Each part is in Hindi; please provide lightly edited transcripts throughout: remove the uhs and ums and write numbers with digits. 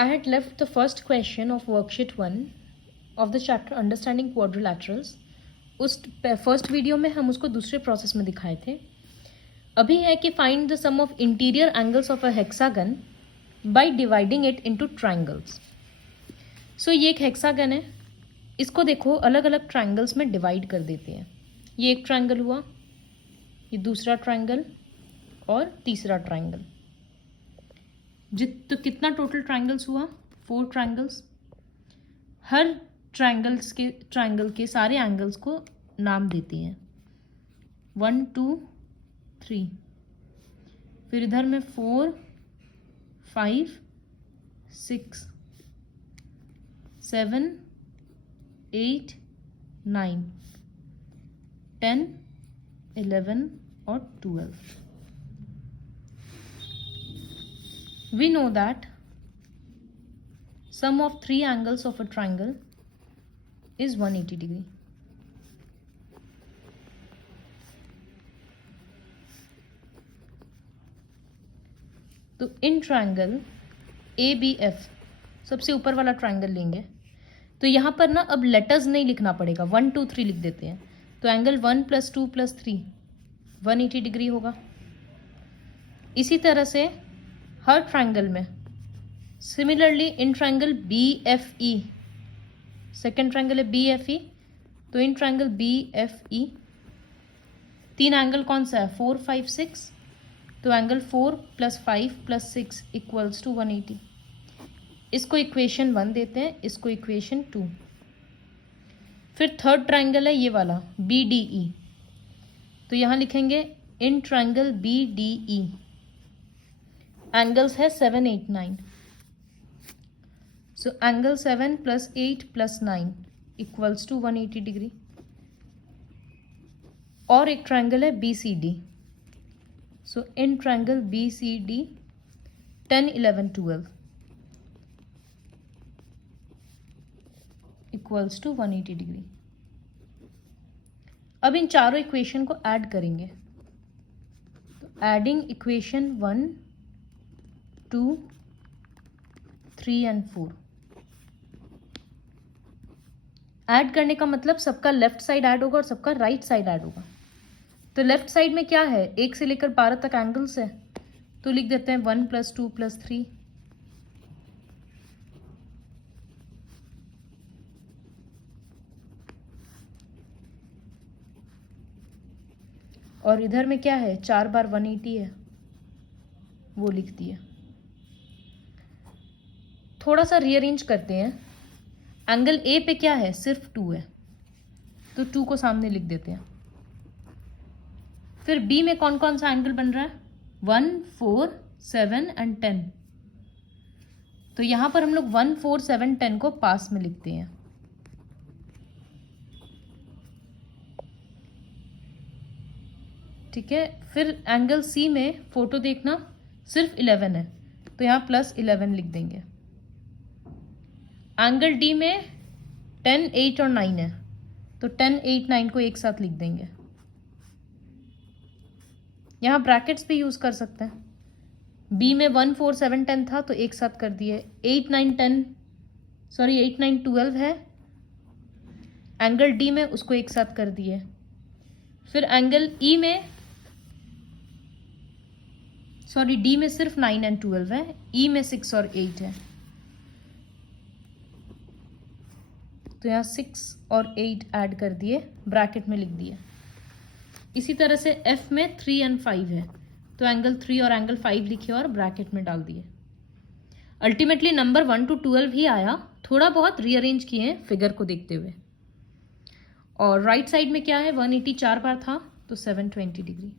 I had left the first question of worksheet 1 of the chapter Understanding Quadrilaterals. उस फर्स्ट वीडियो में हम उसको दूसरे प्रोसेस में दिखाए थे. अभी है कि find the sum of interior angles of a hexagon by dividing it into triangles. So ये एक हेक्सागन है, इसको देखो अलग अलग ट्रायंगल्स में डिवाइड कर देते हैं. ये एक ट्रायंगल हुआ, ये दूसरा ट्रायंगल और तीसरा ट्रायंगल. तो कितना टोटल ट्रायंगल्स हुआ? 4 ट्रायंगल्स. हर ट्रायंगल के सारे एंगल्स को नाम देते हैं 1 2 3. फिर इधर में 4 5 6 7 8 9 10 11 और 12. We know that sum of 3 angles of a triangle is 180 degree. तो इन ट्रायंगल ABF सबसे ऊपर वाला ट्रायंगल लेंगे. तो यहाँ पर ना अब लेटर्स नहीं लिखना पड़ेगा, 1 2 3 लिख देते हैं. तो एंगल 1 + 2 + 3 180 डिग्री होगा. इसी तरह से हर ट्रायंगल में similarly in triangle BFE, second triangle है BFE, तो इन ट्रायंगल BFE 3 एंगल कौन सा है? 4 5 6. तो एंगल 4 + 5 + 6 = 180. इसको इक्वेशन 1 देते हैं, इसको इक्वेशन 2. फिर थर्ड ट्रायंगल है ये वाला BDE, तो यहाँ लिखेंगे इन ट्रायंगल BDE एंगल्स है 7 8 9. So angle 7 + 8 + 9 = 180 degree. और एक ट्रायंगल है BCD. So in triangle BCD 10 11 12 = 180 degree. अब इन चारों इक्वेशन को ऐड करेंगे. तो एडिंग इक्वेशन 1 2 3 and 4. ऐड करने का मतलब सबका लेफ्ट साइड ऐड होगा और सबका राइट साइड ऐड होगा. तो लेफ्ट साइड में क्या है? 1 से लेकर 12 तक एंगल्स है, तो लिख देते हैं 1 + 2 + 3. और इधर में क्या है? 4 बार 180 है, वो लिख दिया. थोड़ा सा रीअरेंज करते हैं. एंगल ए पे क्या है? सिर्फ 2 है, तो 2 को सामने लिख देते हैं. फिर बी में कौन कौन सा एंगल बन रहा है? 1 4 7 and 10. तो यहां पर हम लोग 1 4 7 10 को पास में लिखते हैं. ठीक है. फिर एंगल सी में फोटो देखना, सिर्फ 11 है, तो यहाँ +11 लिख देंगे. एंगल डी में 10 8 और 9 है, तो 10 8 9 को एक साथ लिख देंगे. यहाँ ब्रैकेट्स भी यूज कर सकते हैं. बी में 1 4 7 10 था, तो एक साथ कर दिए. 8 9 12 है. एंगल डी में उसको एक साथ कर दिए. फिर एंगल ई में डी में सिर्फ 9 and 12 है, ई में 6 और 8 है, तो यहाँ 6 और 8 ऐड कर दिए, ब्रैकेट में लिख दिए. इसी तरह से एफ में 3 and 5 है, तो एंगल 3 और एंगल 5 लिखे और ब्रैकेट में डाल दिए. अल्टीमेटली नंबर 1 to 12 ही आया. थोड़ा बहुत रीअरेंज किए हैं फिगर को देखते हुए. और राइट साइड में क्या है? 180 4 बार था, तो 720 डिग्री.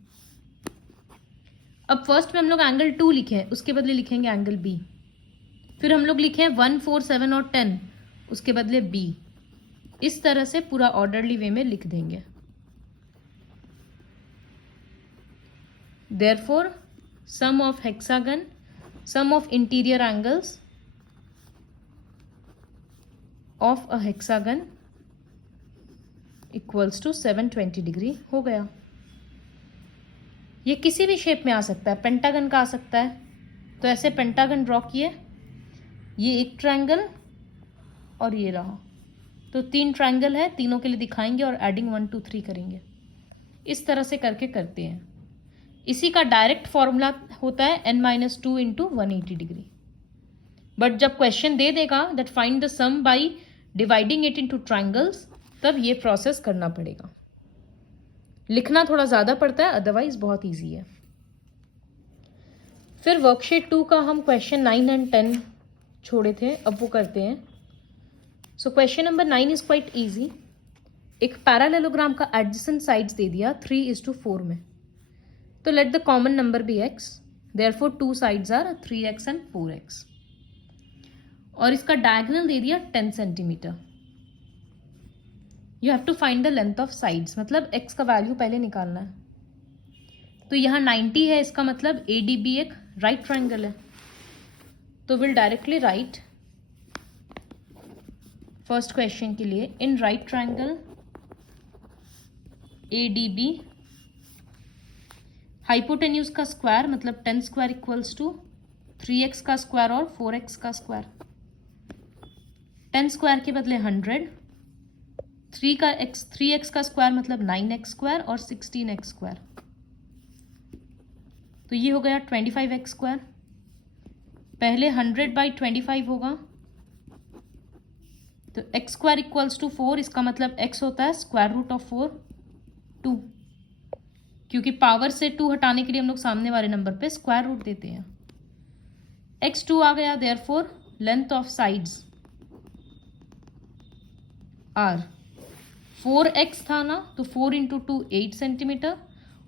अब फर्स्ट में हम लोग एंगल 2 लिखे हैं, उसके बदले लिखेंगे एंगल बी. फिर हम लोग लिखे हैं 1 4 7 और 10, उसके बदले बी. इस तरह से पूरा ऑर्डरली वे में लिख देंगे. Therefore, sum of hexagon, sum of interior angles of a hexagon equals to 720 degree हो गया. ये किसी भी शेप में आ सकता है, पेंटागन का आ सकता है. तो ऐसे पेंटागन ड्रॉ किए, ये एक ट्रायंगल और ये रहा। तो 3 ट्रायंगल है, तीनों के लिए दिखाएंगे और एडिंग 1 2 3 करेंगे। इस तरह से करके करते हैं। इसी का डायरेक्ट फॉर्मूला होता है n-2 इंटू 180 डिग्री। बट जब क्वेश्चन दे देगा that find the sum by dividing it into triangles, तब ये प्रोसेस करना पड़ेगा। लिखना थोड़ा ज़्यादा पड़ता है, अदरवाइज बहुत ईजी है। फिर वर्कशीट 2 का हम क्वेश्चन 9 एंड 10 छोड़े थे, अब वो करते हैं। So question number 9 is quite easy. एक पैरालेलोग्राम का एडजेसेंट साइड्स दे दिया 3:4 में। तो let the common number be x, therefore 2 sides are 3x and 4x। और इसका डायगोनल दे दिया 10 centimetre. You have to find the length of sides, मतलब x का वैल्यू पहले निकालना है। तो यहाँ 90 है, इसका मतलब ADB एक राइट ट्रायंगल है। तो will directly right first question के लिए in right triangle ADB hypotenuse का स्क्वायर मतलब 10 स्क्वायर इक्वल्स टू 3x का स्क्वायर और 4x का स्क्वायर। 10 स्क्वायर के बदले 100, 3x का स्क्वायर मतलब 9x स्क्वायर और 16x स्क्वायर। तो ये हो गया 25x स्क्वायर। पहले 100/25 होगा, तो x स्क्वायर इक्वल्स टू 4, इसका मतलब x होता है स्क्वायर रूट ऑफ 4 2, क्योंकि पावर से 2 हटाने के लिए हम लोग सामने वाले नंबर पे स्क्वायर रूट देते हैं। x 2 आ गया, therefore length of sides are 4x था ना, तो 4 इंटू 2 8 सेंटीमीटर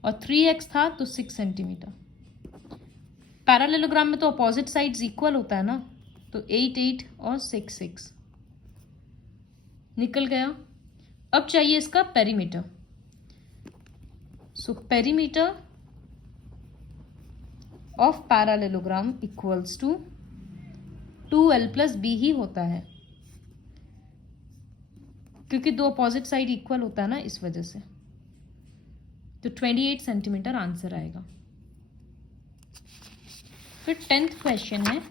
और 3x था तो 6 सेंटीमीटर। पैरालेलोग्राम में तो अपोजिट साइड्स इक्वल होता है ना, तो 8 8 और 6 6 निकल गया। अब चाहिए इसका perimeter. So perimeter of parallelogram equals to 2l plus b ही होता है, क्योंकि दो अपोजिट साइड इक्वल होता है ना, इस वजह से। तो 28 सेंटीमीटर आंसर आएगा। फिर 10th क्वेश्चन है,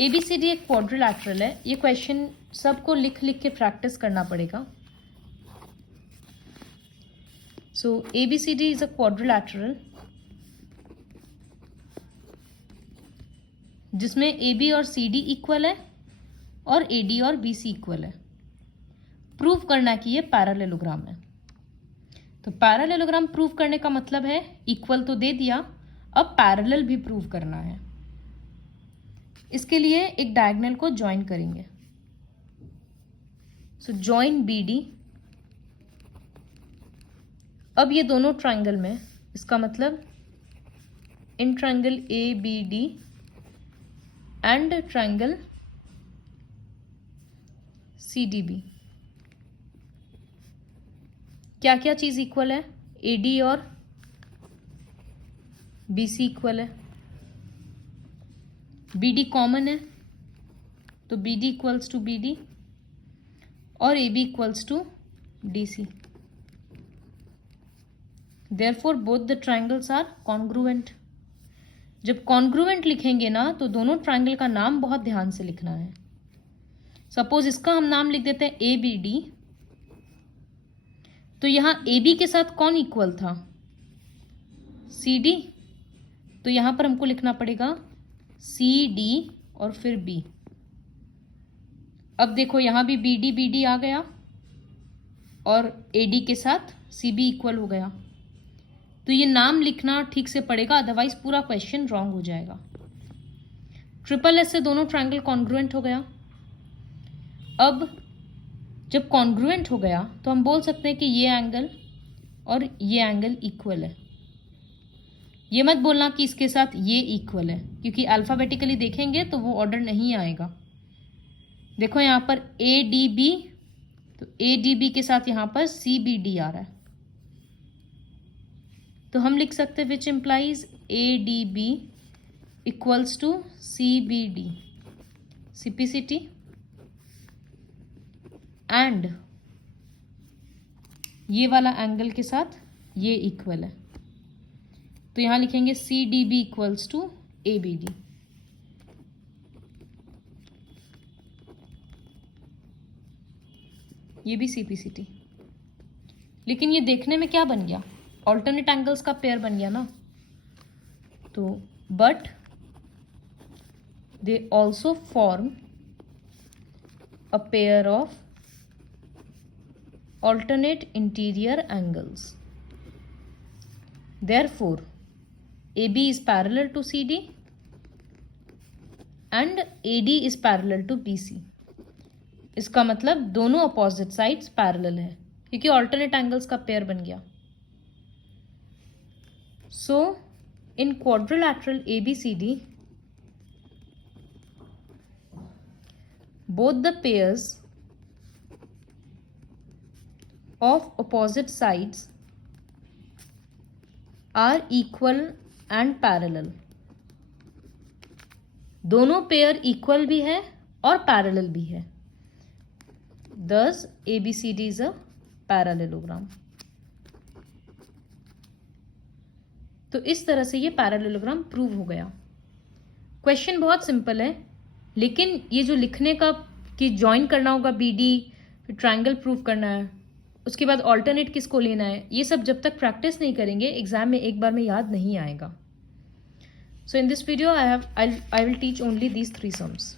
ABCD एक क्वाड्रिलैटरल है। ये क्वेश्चन सबको लिख लिख के प्रैक्टिस करना पड़ेगा। सो ABCD इज अ क्वाड्रिलैटरल जिसमें AB और CD इक्वल है और AD और BC इक्वल है। प्रूव करना कि ये पैरालेलोग्राम है। तो पैरालेलोग्राम प्रूव करने का मतलब है इक्वल तो दे दिया, अब पैरेलल भी प्रूव करना है। इसके लिए एक डायगोनल को ज्वाइन करेंगे। So join BD। अब ये दोनों ट्रायंगल में, इसका मतलब in triangle ABD and triangle CDB क्या क्या चीज इक्वल है? AD और BC इक्वल है, BD कॉमन है तो BD इक्वल्स टू BD और AB equals to DC। Therefore both the triangles are congruent. जब कॉन्ग्रुएंट लिखेंगे ना, तो दोनों ट्रायंगल का नाम बहुत ध्यान से लिखना है। सपोज इसका हम नाम लिख देते हैं ABD, तो यहां AB के साथ कौन इक्वल था? CD। तो यहां पर हमको लिखना पड़ेगा CD और फिर B। अब देखो यहां भी BD आ गया और AD के साथ CB इक्वल हो गया। तो ये नाम लिखना ठीक से पड़ेगा, अदरवाइज पूरा क्वेश्चन रॉन्ग हो जाएगा। ट्रिपल S से दोनों ट्रायंगल कॉन्ग्रुएंट हो गया। अब जब कॉन्ग्रुएंट हो गया तो हम बोल सकते हैं कि ये एंगल और ये एंगल इक्वल है। ये मत बोलना कि इसके साथ ये इक्वल है, क्योंकि अल्फाबेटिकली देखेंगे तो वो ऑर्डर नहीं आएगा। देखो यहाँ पर ADB, तो ADB के साथ यहाँ पर CBD आ रहा है, तो हम लिख सकते हैं which implies ADB equals to CBD, simplicity. And ये वाला एंगल के साथ ये इक्वल है, तो यहां लिखेंगे CDB इक्वल्स टू ABD। ये भी CPCT, लेकिन ये देखने में क्या बन गया, ऑल्टरनेट एंगल्स का पेयर बन गया ना। तो but they also form a pair of alternate interior angles. Therefore, AB is parallel to CD and AD is parallel to BC. इसका मतलब दोनों अपोजिट साइड्स पैरेलल है क्योंकि ऑल्टरनेट एंगल्स का पेयर बन गया। सो इन quadrilateral ABCD, both the pairs of opposite sides are equal and parallel. दोनों पेयर इक्वल भी है और पैरेलल भी है। Thus ABCD is a parallelogram. तो इस तरह से ये पैरेललोग्राम प्रूव हो गया। क्वेश्चन बहुत सिंपल है, लेकिन ये जो लिखने का कि ज्वाइन करना होगा BD, फिर ट्रायंगल प्रूव करना है, उसके बाद ऑल्टरनेट किसको लेना है, ये सब जब तक प्रैक्टिस नहीं करेंगे एग्जाम में एक बार में याद नहीं आएगा। So in this video I will teach only these 3 sums.